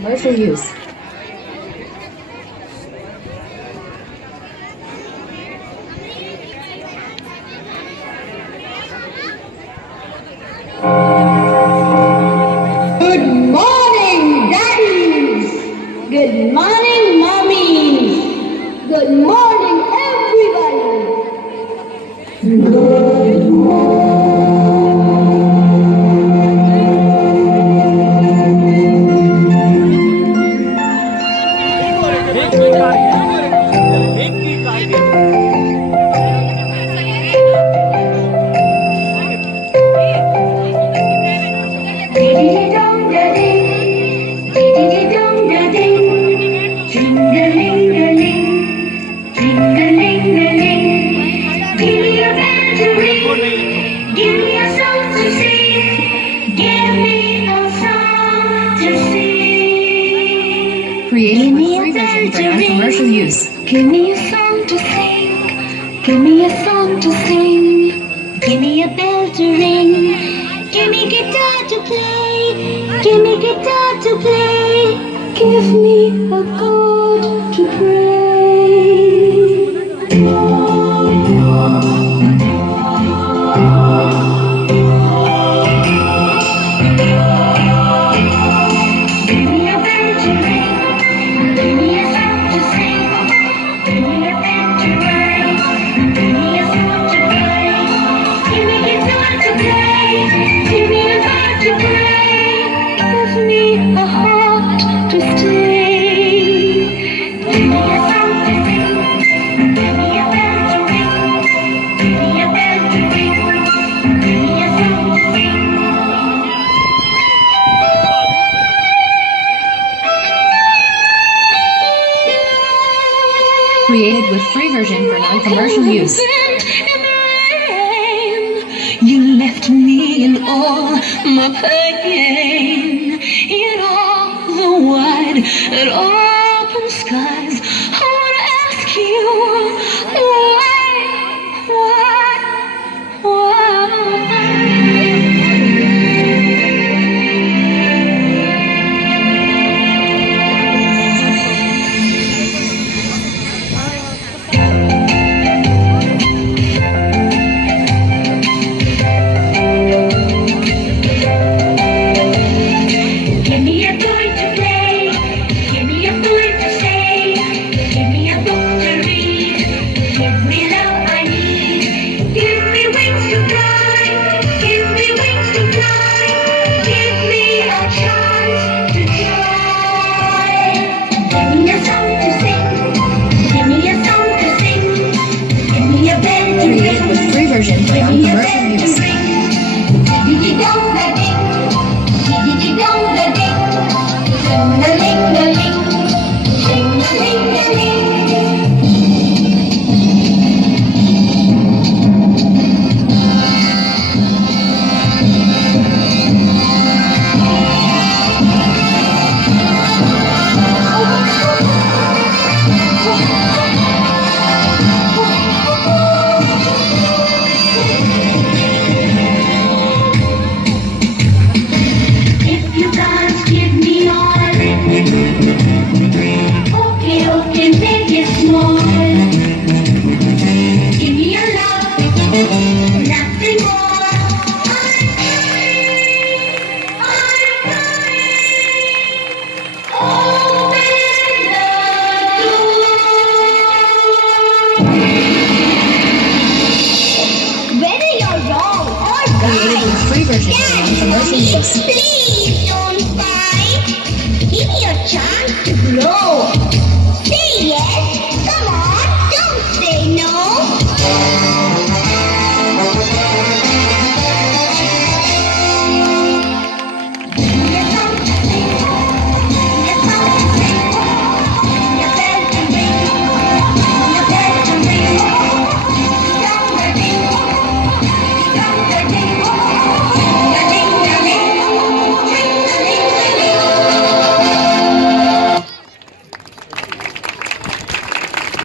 non-commercial use. Good morning, daddies. Good morning, mommies. Good morning, everybody. Good Give me a song to sing. Give me a song to sing. Created with free version for non-commercial use. Give me a song to sing. Give me a song to sing. Give me a bell to ring. Give me guitar to play. Give me guitar to play. Give me a chord to pray. Created with free version for non-commercial use. You left me in all my pain, in all the wide and open skies. I wanna ask you Give me a toy to play, give me a toy to say, give me a book to read, give me love I need, give me wings to fly, give me wings to fly, give me a chance to try. Give me a song to sing, give me a song to sing, give me a bell to ring. Created with free version for non-commercial use. If you guys give me all, okay, make it small. Give me your love, nothing more. I'm open the door. Whether you're wrong or Created right, with free version for non-commercial use. please don't fight. Give me a chance to grow.